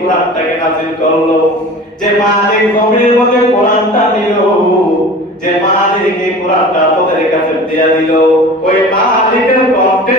কোরআনটাকে নাজিল করল, যে মালিক জমির মধ্যে কোরআনটা দিল, যে মালিক কোরআনটা তোদের কাছে দেয়া দিল, ওই মালিকের কণ্ঠে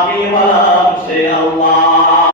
আমি হলাম সে আল্লাহ।